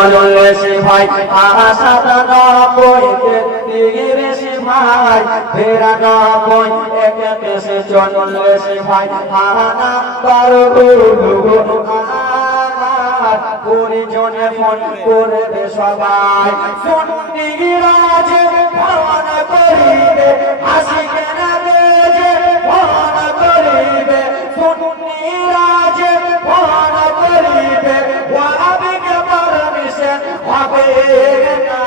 চললে সে ভাই আশাটা নয় তেত্রিশ ভাই ফেরা নয় একে সে চললে সে ভাই হারানা বারো পরিজনে ফোন করবে সবাই সুন্নিরাজে ভ্রমণ করিবে হাসি কেনা বেজে ভ্রমণ করিবে সুন্নিরাজে ভ্রমণ করিবে ওয়াবিকে পারমিশন হবে না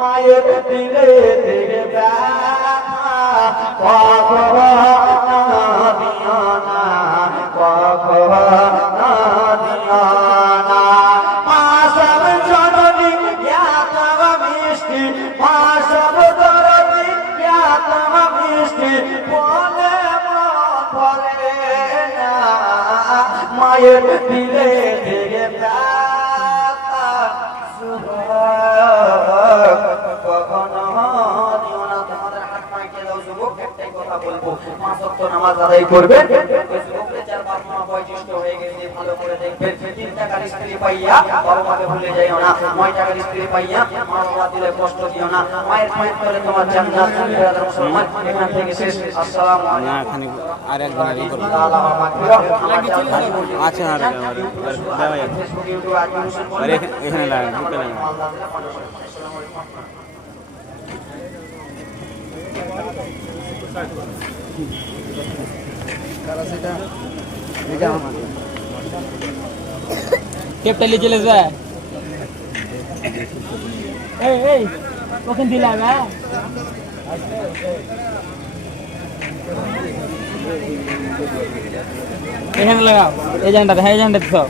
মায়ের দিলে থেকে ব্যথা কখনো দিও না কখনো দিও না মাসব জননী এত মিষ্টি মাসব দরদি এত মিষ্টি বলে মন ভরে না মায়ের দিলে থেকে ব্যথা কখনো দিও না। তোমাদের হাত মাইকে দাও যুবক, একটাই কথা বলবো, 5 ওয়াক্ত নামাজ আদায় করবে। যুবকদের 4-5 মাস বয়োজ্যেষ্ঠ হয়ে গেছে, ভালো করে দেখবেন। 3 টাকার স্ত্রী পাইয়া বাবা মাকে ভুলে যাইও না। 9 টাকার স্ত্রী পাইয়া মা বাবা দিলে কষ্ট দিও না। মায়ের পায়ের তলে তোমার জান্নাত। বিরাদার মুসলমান, এখান থেকে শেষ। আসসালামু আলাইকুম। আর একবার আগে করব। আচ্ছা আর ফেসবুক ইউটিউব আরে এখানে লাগা ঢুকে লাগা। ক্যাপটালি চলে যায় এই কখন দিলাম হ্যাঁ এখানে লাগাও এই জানটা হ্যাঁ এই জানটা সব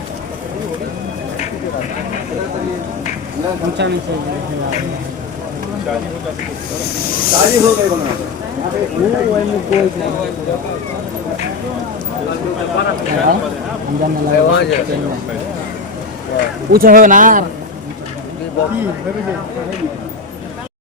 शादी हो गई बना ऊंचा हो ना